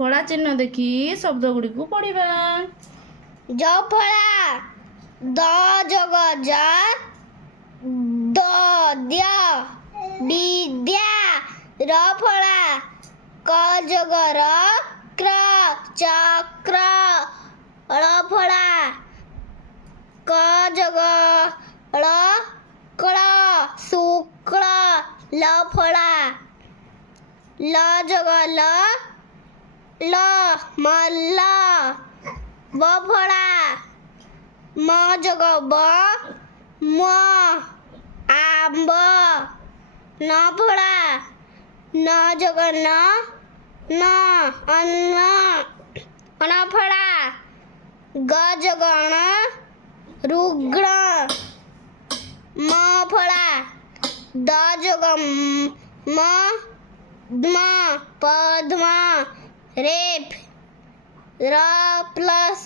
फळा चिन्ह देखि शब्द गुड़ी को पढ़िबा। ज फळा द जग ज द्या विद्या। र फळा क जग र क्र चक्र। ळ फळा क जग ळ क्ळ शुक्ल। ल फळा ल जग ल ल मल्ल। ब फळा म जग ब म आंब। न फळा न जग न न अन्न। अन फळा ग जग ण रुग्ण। म फळा द जग म पद्म रेफ। र प्लस